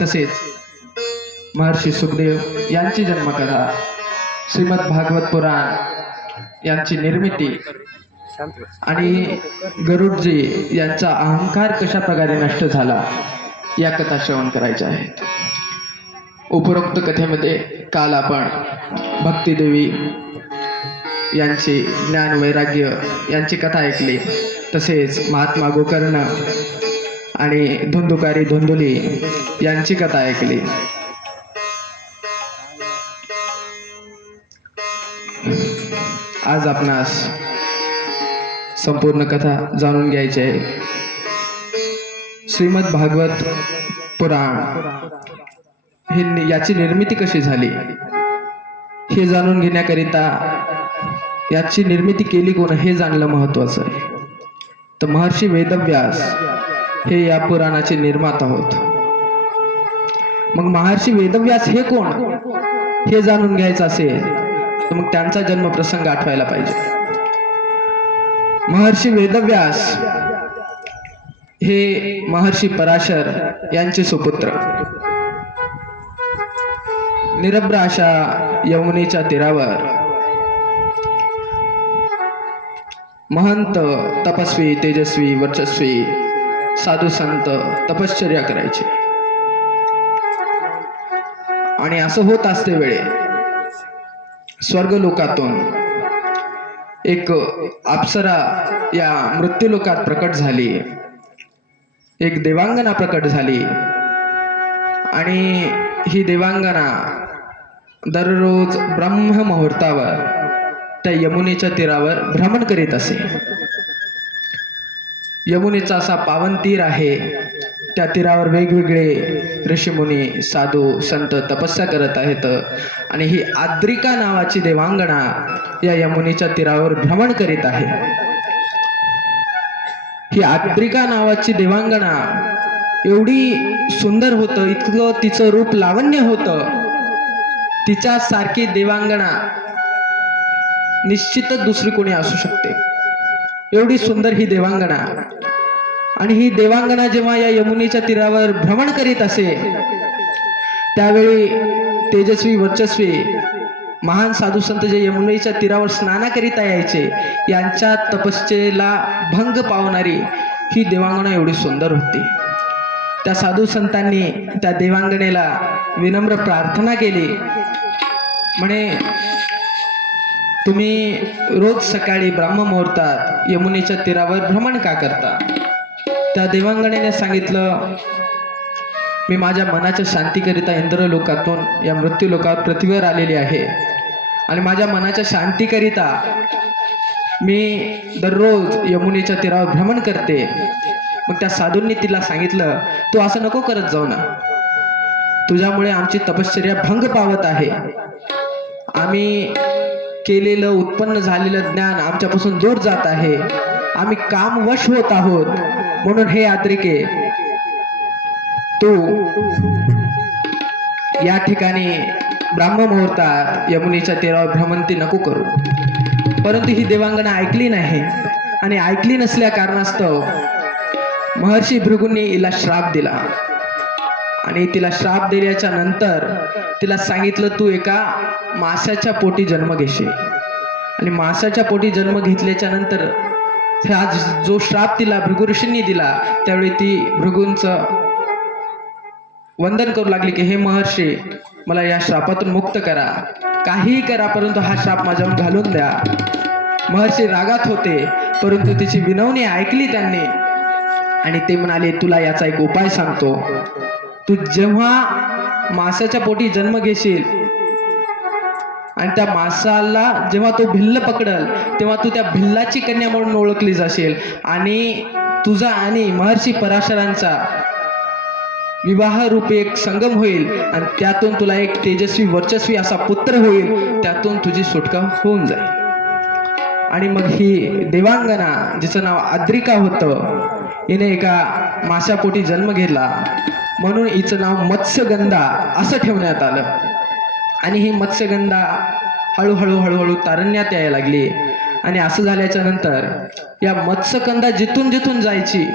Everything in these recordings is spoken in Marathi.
तसेच महर्षी सुखदेव यांची जन्मकथा श्रीमद भागवत पुराण यांची निर्मिती आणि गरुडजी यांचा अहंकार कशा प्रकारे नष्ट झाला या कथा श्रवण करायच्या आहेत. उपरोक्त कथेमध्ये काल आपण भक्तिदेवी यांची ज्ञान वैराग्य यांची कथा ऐकली तसेच महात्मा गोकर्ण आणि धुंदुकारी धुंदुली यांची कथा ऐकली. आज आपणास संपूर्ण कथा जाणून घ्यायची आहे. श्रीमद भागवत पुराण. हे याची निर्मिती कशी झाली? हे जाणून घेण्याकरिता याची निर्मिती केली कोण हे जाणलं महत्वाचं. आहे तर महर्षी वेदव्यास हे या पुराणाचे निर्माता होत. मग महर्षी वेदव्यास हे कोण? हे जाणून घ्यायचं असेल तर मग त्यांचा जन्मप्रसंग आठवायला पाहिजे. महर्षी वेदव्यास हे महर्षी पराशर यांचे सुपुत्र. निरभ्र अशा यमुनेच्या तीरावर महंत तपस्वी तेजस्वी वर्चस्वी साधू संत तपश्चर्या करायचे. आणि असं होत असते वेळे स्वर्गलोकातून एक अप्सरा या मृत्यूलोकात प्रकट झाली. एक देवांगना प्रकट झाली. आणि ही देवांगना दररोज ब्रह्म मुहूर्तावर त्या यमुनेच्या तीरावर भ्रमण करीत असे. यमुनेचा असा पावन तीर आहे. त्या तीरावर वेगवेगळे ऋषीमुनी साधू संत तपस्या करत आहेत. आणि ही आद्रिका नावाची देवांगणा या यमुनेच्या तीरावर भ्रमण करीत आहे. ही आद्रिका नावाची देवांगणा एवढी सुंदर होतं इतकं तिचं रूप लावण्य होतं. तिच्या सारखी निश्चितच दुसरी कोणी असू शकते. एवढी सुंदर ही देवांगणा. आणि ही देवांगणा जेव्हा या यमुनेच्या तीरावर भ्रमण करीत असे त्यावेळी तेजस्वी वर्चस्वी महान साधू संत जे यमुनेच्या तीरावर स्नानाकरिता यायचे यांच्या तपश्चेला भंग पावणारी ही देवांगणा एवढी सुंदर होती. त्या साधू संतांनी त्या देवांगणेला विनम्र प्रार्थना केली. म्हणे तुम्ही रोज सकाळी ब्रह्ममुहूर्तात यमुनेच्या तीरावर भ्रमण का करता? त्या देवांगणेने सांगितलं मी माझ्या मनाच्या शांतीकरिता इंद्रलोकातून या मृत्यूलोकात पृथ्वीवर आलेली आहे. आणि माझ्या मनाच्या शांतीकरिता मी दररोज यमुनेच्या तीरावर भ्रमण करते. मग त्या साधूंनी तिला सांगितलं तू असं नको करत जाऊ ना. तुझ्यामुळे आमची तपश्चर्या भंग पावत आहे. आम्ही केलेलं उत्पन्न झालेलं ज्ञान आमच्यापासून दूर जात आहे. आम्ही कामवश होत आहोत. म्हणून हे यात्रिके तू या ठिकाणी ब्राह्म मुहूर्तात यमुनेच्या तेरावर भ्रमंती नको करू. परंतु ही देवांगना ऐकली नाही आणि ऐकली नसल्या कारणास्तव महर्षी भृगूंनी हिला श्राप दिला. आणि तिला श्राप दिल्याच्या नंतर तिला सांगितलं तू एका माशाच्या पोटी जन्म घेशील. आणि माशाच्या पोटी जन्म घेतल्याच्या नंतर हा जो श्राप तिला भृगुऋषींनी दिला त्यावेळी ती भृगूंचं वंदन करू लागली की हे महर्षी मला या श्रापातून मुक्त करा. काहीही करा परंतु हा श्राप माझ्या घालून द्या. महर्षी रागात होते परंतु तिची विनवणी ऐकली त्यांनी. आणि ते म्हणाले तुला याचा एक उपाय सांगतो. तू जेव्हा मासाच्या पोटी जन्म घेशील आणि त्या मासाला जेव्हा तो भिल्ल पकडल तेव्हा तू त्या भिल्लाची कन्या म्हणून ओळखली जाशील. आणि तुझा आणि महर्षी पराशरांचा विवाह रूपी एक संगम होईल आणि त्यातून तुला एक तेजस्वी वर्चस्वी असा पुत्र होईल. त्यातून तुझी सुटका होऊन जाईल. आणि मग ही देवांगना जिचं नाव आद्रिका होतं हिने एका माशापोटी जन्म घेतला. म्हणून हिचं नाव मत्स्यगंधा असं ठेवण्यात आलं. आणि ही मत्स्यगंधा हळूहळू हळूहळू तारण्यात यायला लागली. आणि असं झाल्याच्यानंतर या मत्स्यगंधा जिथून जिथून जायची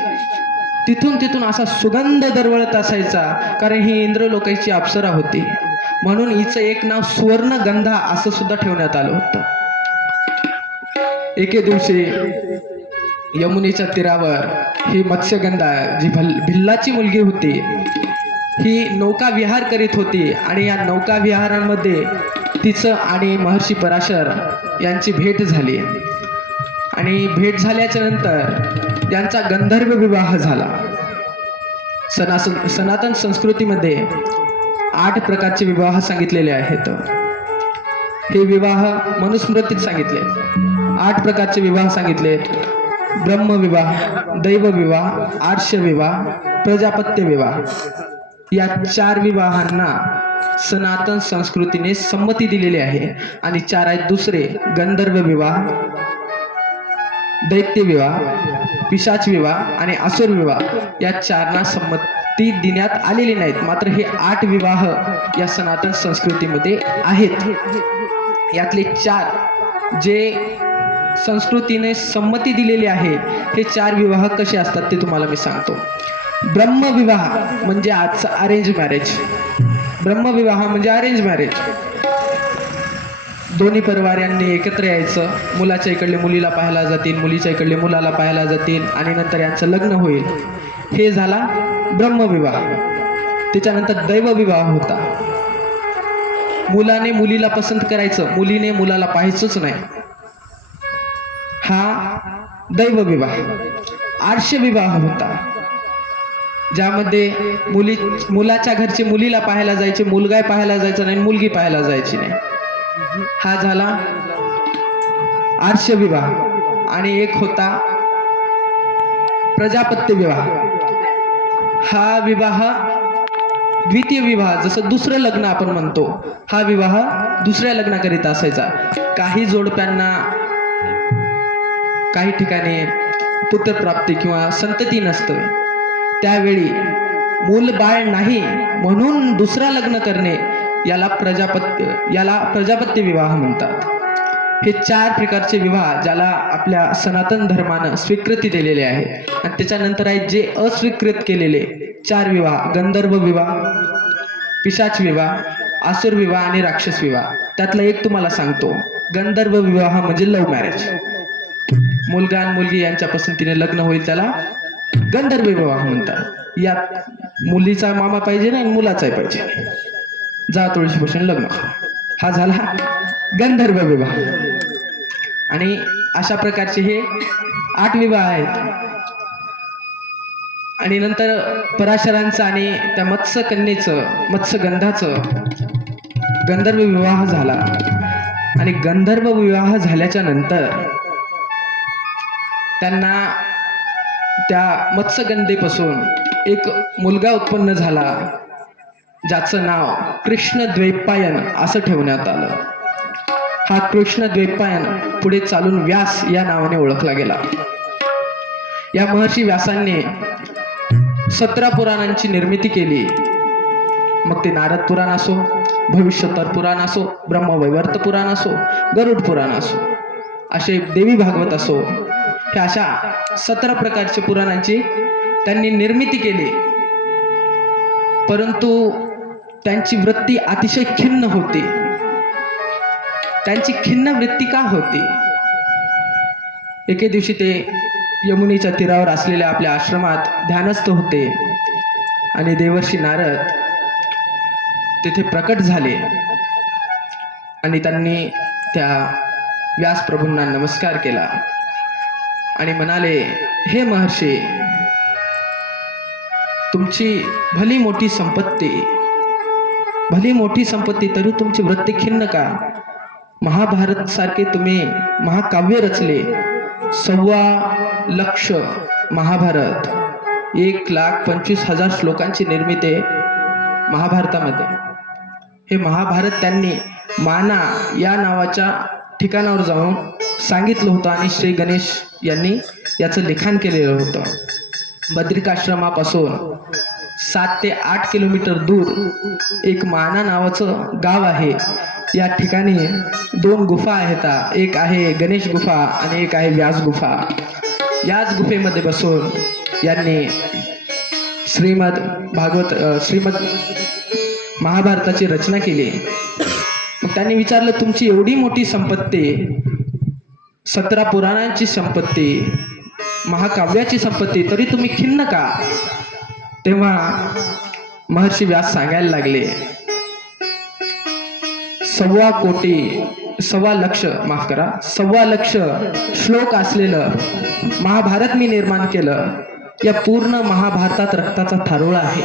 तिथून तिथून असा सुगंध दरवळत असायचा कारण ही इंद्रलोकाची अप्सरा होती. म्हणून हिचं एक नाव सुवर्णगंधा असं सुद्धा ठेवण्यात आलं होतं. एके दिवशी यमुनेच्या तीरावर ही मत्स्यगंधा जी भल भिल्लाची मुलगी होती. ही नौकाविहार करीत होती आणि या नौकाविहारांमध्ये तिचं आणि महर्षी पराशर यांची भेट झाली. आणि भेट झाल्याच्यानंतर यांचा गंधर्व विवाह झाला. सनासन सनातन संस्कृतीमध्ये आठ प्रकारचे विवाह सांगितलेले आहेत. हे विवाह मनुस्मृतीत सांगितले. आठ प्रकारचे विवाह सांगितले. ब्रह्मविवाह दैवविवाह आर्षविवाह प्रजापत्य विवाह या चार विवाहांना सनातन संस्कृतीने संमती दिलेली आहे आणि चार आहेत दुसरे गंधर्व विवाह दैत्य विवाह पिशाच विवाह आणि असुर विवाह. या चारना संमती देण्यात आलेली नाहीत. मात्र हे आठ विवाह या सनातन संस्कृतीमध्ये आहेत. यातले चार जे संस्कृतीने संमती दिलेली आहे हे चार विवाह कसे असतात ते तुम्हाला मी सांगतो. ब्रह्मविवाह म्हणजे आजचा अरेंज मॅरेज ब्रह्मविवाह म्हणजे अरेंज मॅरेज दोन्ही परिवार यांनी एकत्र यायचं. मुलाच्या इकडले मुलीला पाहायला जातील मुलीच्या इकडले मुलाला पाहायला जातील आणि नंतर यांचं लग्न होईल. हे झाला ब्रह्मविवाह. त्याच्यानंतर दैवविवाह होता. मुलाने मुलीला पसंत करायचं. मुलीने मुलाला पाहायचंच नाही. हा दैवविवाह आर्षविवाह होता. ज्यामध्ये मुली मुलाच्या घरचे मुलीला पाहायला जायचे मुलगा पाहायला जायचा नाही मुलगी पाहायला जायची नाही. हा झाला आर्ष विवाह आणि एक होता प्रजापत्य विवाह. हा विवाह द्वितीय विवाह जसं दुसरं लग्न आपण म्हणतो हा विवाह दुसऱ्या लग्नाकरिता असायचा. काही जोडप्यांना काही ठिकाणी पुत्रप्राप्ती किंवा संतती नसतं. त्यावेळी मूल बाळ नाही म्हणून दुसरा लग्न करणे याला प्रजापत्य याला प्रजापत्य विवाह म्हणतात. हे चार प्रकारचे विवाह ज्याला आपल्या सनातन धर्मानं स्वीकृती दिलेले आहे. आणि त्याच्यानंतर आहेत जे अस्वीकृत केलेले चार विवाह गंधर्व विवाह पिशाच विवाह आसुर विवाह आणि राक्षस विवाह. त्यातला एक तुम्हाला सांगतो. गंधर्व विवाह म्हणजे लव्ह मॅरेज. मुलगा आणि मुलगी यांच्या पसंतीने लग्न होईल त्याला गंधर्व विवाह म्हणतात. यात मुलीचा मामा पाहिजे आणि मुलाचाही पाहिजे जा तुळशीपासून लग्न हा झाला गंधर्व विवाह. आणि अशा प्रकारचे हे आठ विवाह आहेत. आणि नंतर पराशरांचं आणि त्या मत्स्यकन्येचं मत्स्यगंधाचं गंधर्व विवाह झाला. आणि गंधर्व विवाह झाल्याच्यानंतर त्यांना त्या मत्स्यगंधेपासून एक मुलगा उत्पन्न झाला ज्याचं नाव कृष्ण द्वैपायन असं ठेवण्यात आलं. हा कृष्ण द्वैपायन पुढे चालून व्यास या नावाने ओळखला गेला. या महर्षी व्यासांनी सतरा पुराणांची निर्मिती केली. मग ते नारद पुराण असो भविष्यतर पुराण असो ब्रह्मवैवर्त पुराण असो गरुड पुराण असो असे देवी भागवत असो हे अशा सतरा प्रकारच्या पुराणांची त्यांनी निर्मिती केली. परंतु त्यांची वृत्ती अतिशय खिन्न होती. त्यांची खिन्न वृत्ती का होती? एके दिवशी ते यमुनेच्या तीरावर असलेल्या आपल्या आश्रमात ध्यानस्थ होते आणि देवर्षी नारद तेथे प्रकट झाले आणि त्यांनी त्या व्यासप्रभूंना नमस्कार केला. आणि म्हणाले हे महर्षी तुमची भली मोठी संपत्ती भली मोठी संपत्ती तरी तुमची वृत्ती खिन्न का? महाभारत सारखे तुम्ही महाकाव्य रचले सव्वा लक्ष महाभारत एक लाख पंचवीस हजार श्लोकांची निर्मिती महाभारतामध्ये. हे महाभारत त्यांनी माना या नावाच्या ठिकाणावर जाऊन सांगितलं होतं आणि श्री गणेश यांनी याचं लिखाण केलेलं होतं. बद्रिकाश्रमापासून सात ते आठ किलोमीटर दूर एक माना नावाचं गाव आहे. या ठिकाणी दोन गुफा आहेत. एक आहे गणेश गुफा आणि एक आहे व्यास गुफा. याच गुफेमध्ये बसून यांनी श्रीमद भागवत श्रीमद महाभारताची रचना केली. त्यांनी विचारलं तुमची एवढी मोठी संपत्ती सतरा पुराणांची संपत्ती महाकाव्याची संपत्ती तरी तुम्ही खिन्न का? तेव्हा महर्षी व्यास सांगायला लागले सव्वा कोटी सव्वा लक्ष माफ करा सव्वा लक्ष श्लोक असलेलं महाभारत मी निर्माण केलं या पूर्ण महाभारतात रक्ताचा थारोळा आहे.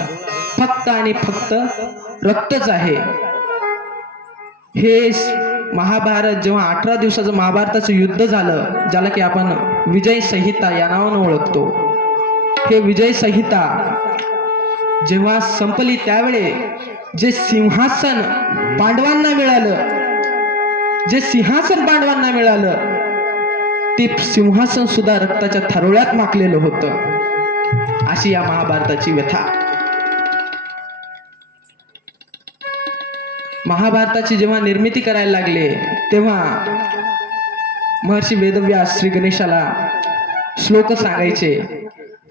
फक्त आणि फक्त रक्तच आहे. हे महाभारत जेव्हा अठरा दिवसाचं महाभारताचं युद्ध झालं ज्याला की आपण विजय संहिता या नावानं ओळखतो. हे विजय संहिता जेव्हा संपली त्यावेळे जे सिंहासन पांडवांना मिळालं जे सिंहासन पांडवांना मिळालं ते सिंहासन सुद्धा रक्ताच्या थरोळ्यात माखलेलं होतं. अशी या महाभारताची व्यथा. महाभारताची जेव्हा निर्मिती करायला लागले तेव्हा महर्षी वेदव्यास श्री गणेशाला श्लोक सांगायचे.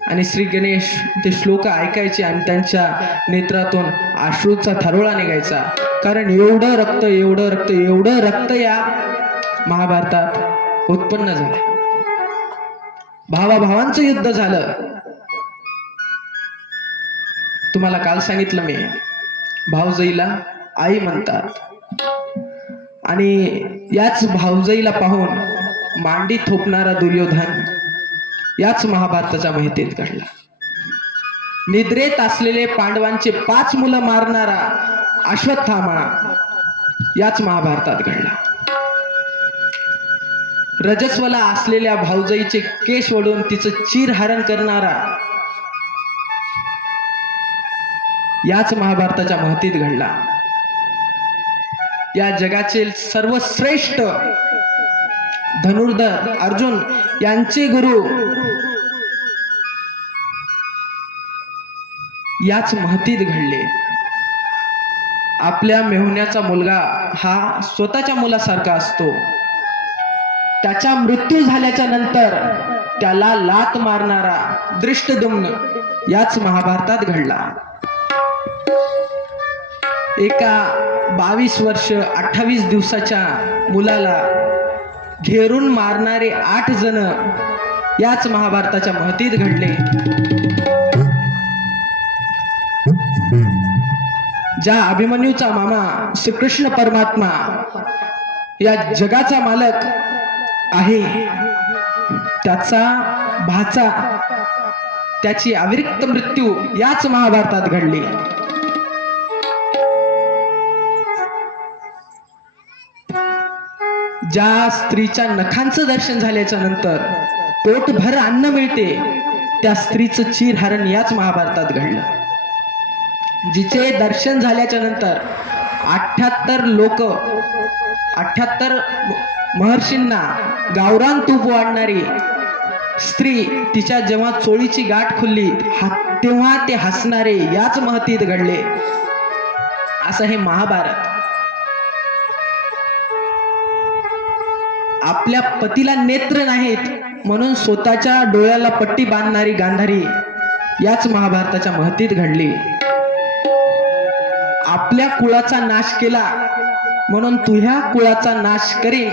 आणि श्री गणेश ते श्लोक ऐकायचे आणि त्यांच्या नेत्रातून आश्रूचा थरोळा निघायचा. कारण एवढं रक्त एवढं रक्त एवढं रक्त या महाभारतात उत्पन्न झालं. भावाभावांचं युद्ध झालं. तुम्हाला काल सांगितलं मी भावजईला आई म्हणतात. आणि याच भावजईला पाहून मांडी थोपणारा दुर्योधन याच महाभारताच्या माहितीत घडला. निद्रेत असलेले पांडवांचे पाच मुलं मारणारा अश्वत्थामा याच महाभारतात घडला. रजस्वला असलेल्या भाऊजाईचे केश ओढून तिचं चिरहरण करणारा याच महाभारताच्या महतीत घडला. या जगाचे सर्वश्रेष्ठ धनुर्धर अर्जुन यांचे गुरु. याच महतीत घडले. आपल्या मेहुण्याचा मुलगा हा स्वतःच्या मुलासारखा असतो. त्याचा मृत्यू झाल्याच्यानंतर त्याला लात मारणारा दृष्टदुम्न याच महाभारतात घडला. एका बावीस वर्ष अठ्ठावीस दिवसाच्या मुलाला घेरून मारणारे आठ जण याच महाभारताच्या महतीत घडले. ज्या अभिमन्यूचा मामा श्रीकृष्ण परमात्मा या जगाचा मालक आहे त्याचा भाचा त्याची अविरिक्त मृत्यू याच महाभारतात घडली. ज्या स्त्रीच्या नखांचं दर्शन झाल्याच्यानंतर पोटभर अन्न मिळते त्या स्त्रीचं चिरहरण याच महाभारतात घडलं. जिचे दर्शन झाल्याच्यानंतर अठ्याहत्तर लोक अठ्याहत्तर महर्षींना गावरान तूप वाढणारी स्त्री तिच्या जेव्हा चोळीची गाठ खुलली हा- तेव्हा ते हसणारे याच महतीत घडले. असं हे महाभारत. आपल्या पतीला नेत्र नाहीत म्हणून स्वतःच्या डोळ्याला पट्टी बांधणारी गांधारी याच महाभारताच्या महतीत घडली. आपल्या कुळाचा नाश केला म्हणून तुझ्या कुळाचा नाश करी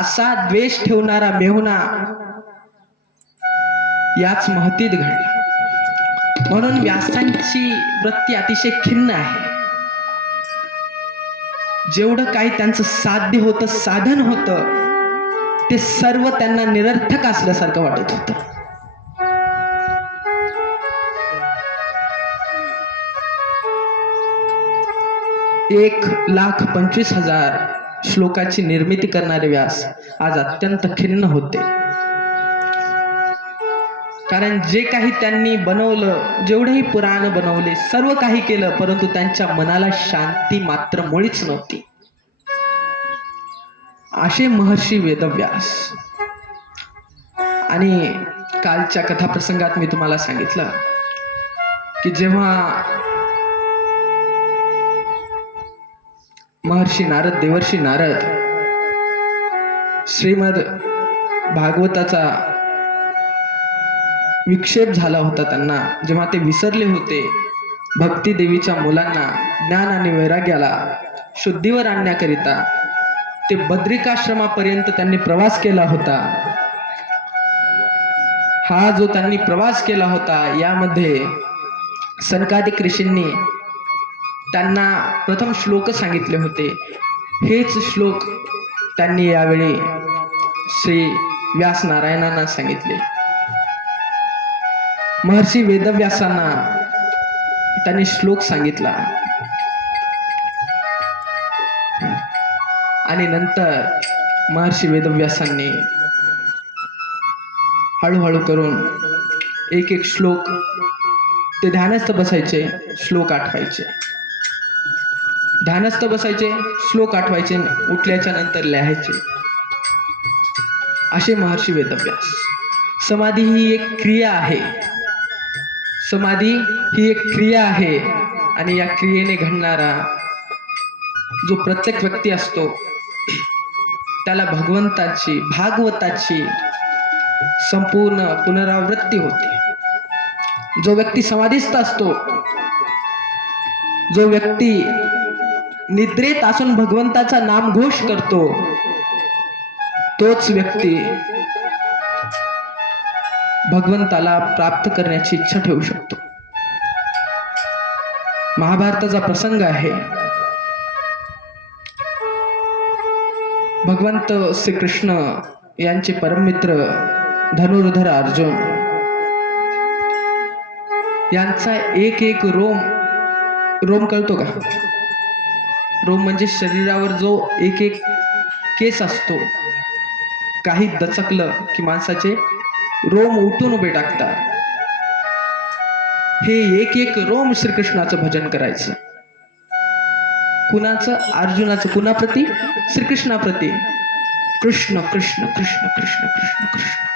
असा द्वेष ठेवणारा मेहुना याच महतीत घडला. म्हणून व्यासांची वृत्ती अतिशय खिन्न आहे. जेवढं काही त्यांचं साध्य होतं साधन होतं ते सर्व त्यांना निरर्थक असल्यासारखं वाटत होतं. एक लाख पंचवीस हजार श्लोकाची निर्मिती करणारे व्यास आज अत्यंत खिन्न होते. कारण जे काही त्यांनी बनवलं जेवढेही पुराण बनवले सर्व काही केलं परंतु त्यांच्या मनाला शांती मात्र मुळीच नव्हती. असे महर्षी वेदव्यास. आणि कालच्या कथाप्रसंगात मी तुम्हाला सांगितलं की जेव्हा महर्षी नारद देवर्षी नारद श्रीमद भागवताचा विक्षेप झाला होता त्यांना. जेव्हा ते विसरले होते भक्ती देवीच्या मुलांना ज्ञान आणि वैराग्याला शुद्धीवर आणण्याकरिता ते बद्रिकाश्रमापर्यंत त्यांनी प्रवास केला होता. हा जो त्यांनी प्रवास केला होता यामध्ये सनकादिक ऋषींनी त्यांना प्रथम श्लोक सांगितले होते. हेच श्लोक त्यांनी यावेळी श्री व्यास नारायणांना सांगितले. महर्षी वेदव्यासांना त्यांनी श्लोक सांगितला. आणि नंतर महर्षी वेदव्यासांनी हळूहळू करून एक एक श्लोक ते ध्यानस्थ बसायचे श्लोक आठवायचे. ध्यानस्थ बसायचे श्लोक आठवायचे उठल्याच्या नंतर लिहायचे. असे महर्षी वेदव्यास. समाधी ही एक क्रिया आहे. समाधी ही एक क्रिया आहे. आणि या क्रियेने घडणारा जो प्रत्येक व्यक्ती असतो त्याला भगवंताची भागवताची संपूर्ण पुनरावृत्ती होते. जो व्यक्ती समाधीस्थ असतो जो व्यक्ती निद्रेत असून भगवंताचा नामघोष करतो तोच व्यक्ती भगवंताला प्राप्त करण्याची इच्छा ठेवू शकतो. महाभारताचा प्रसंग आहे. भगवंत श्रीकृष्ण यांचे परममित्र धनुर्धर अर्जुन यांचा एक एक रोम रोम कळतो का? रोम म्हणजे शरीरावर जो एक एक केस असतो काही दचकलं की माणसाचे रोम उठून उभे टाकतात. हे एक एक रोम श्रीकृष्णाचं भजन करायचं. कुणाचं? अर्जुनाचं. कुणाप्रती? श्रीकृष्णाप्रती. कृष्ण कृष्ण कृष्ण कृष्ण कृष्ण कृष्ण.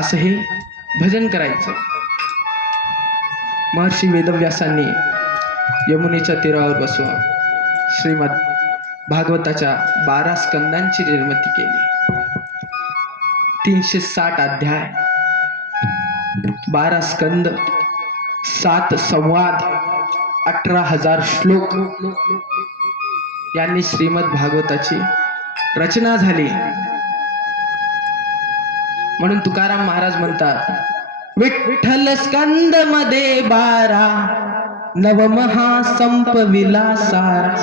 असं हे भजन करायचं. महर्षी वेदव्यासांनी यमुनेच्या तीरावर बसून श्रीमद भागवताच्या बारा स्कंदांची निर्मिती केली. तीनशे साठ अध्याय. बारा स्कंद सात संवाद अठरा हजार श्लोक. यांनी श्रीमद भागवताची रचना झाली. म्हणून तुकाराम महाराज म्हणतात विठ्ठल स्कंदमध्ये बारा नवमहा सारा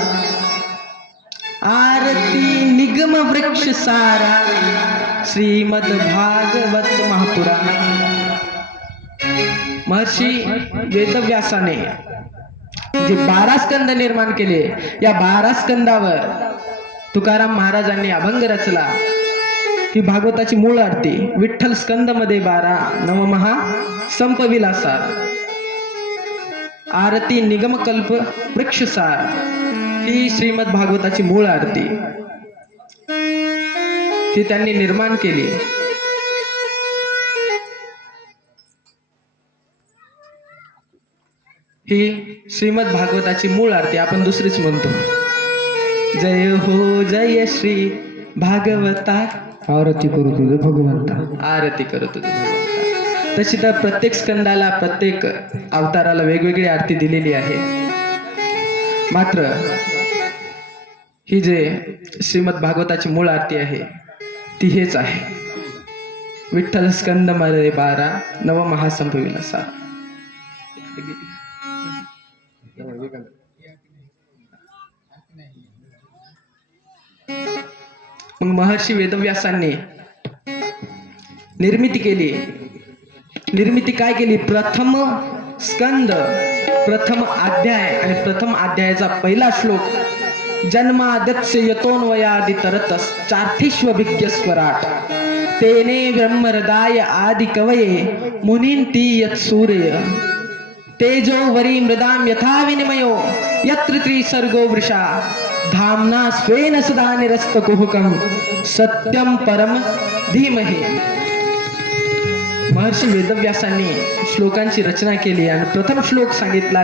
आरती निगम वृक्ष सारा. श्रीमद भागवत महापुराण महर्षी वेदव्यासाने जे बारा स्कंद निर्माण केले या बारा स्कंदावर तुकाराम महाराजांनी अभंग रचला. ही भागवताची मूळ आरती विठ्ठल स्कंदमध्ये बारा नवमहा संपविलासार. आरती निगमकल्प वृक्षसार. ही श्रीमद भागवताची मूळ आरती. ही त्यांनी निर्माण केली. ही श्रीमद भागवताची मूळ आरती आपण दुसरीच म्हणतो. जय हो जय श्री भागवता. आरती करू तुझं भगवंता. आरती करत होते भगवंता. तशी तर प्रत्येक स्कंदाला प्रत्येक अवताराला वेगवेगळी आरती दिलेली आहे. मात्र ही जे श्रीमद भागवताची मूळ आरती आहे ती हेच आहे. विठ्ठल स्कंद मरे बारा नव महासंभवी नसा मग महर्षी वेदव्यासांनी निर्मिती केली. निर्मिती काय केली? प्रथम स्कंद प्रथम अध्याय आणि प्रथम अध्यायाचा पहिला श्लोक जन्मादस्य यतोऽन्वयादितरतश्चार्थिष्वभिज्ञस्वराट् तेने ब्रह्मरदाय आदिकवये मुनीन्ति तेजो वरी यथा विनिमयो वृषा। धाम्ना स्वेन सदा निरस्तकुहुकं, सत्यं परम धीमहे। श्लोकांची रचना केली आणि प्रथम श्लोक सांगितला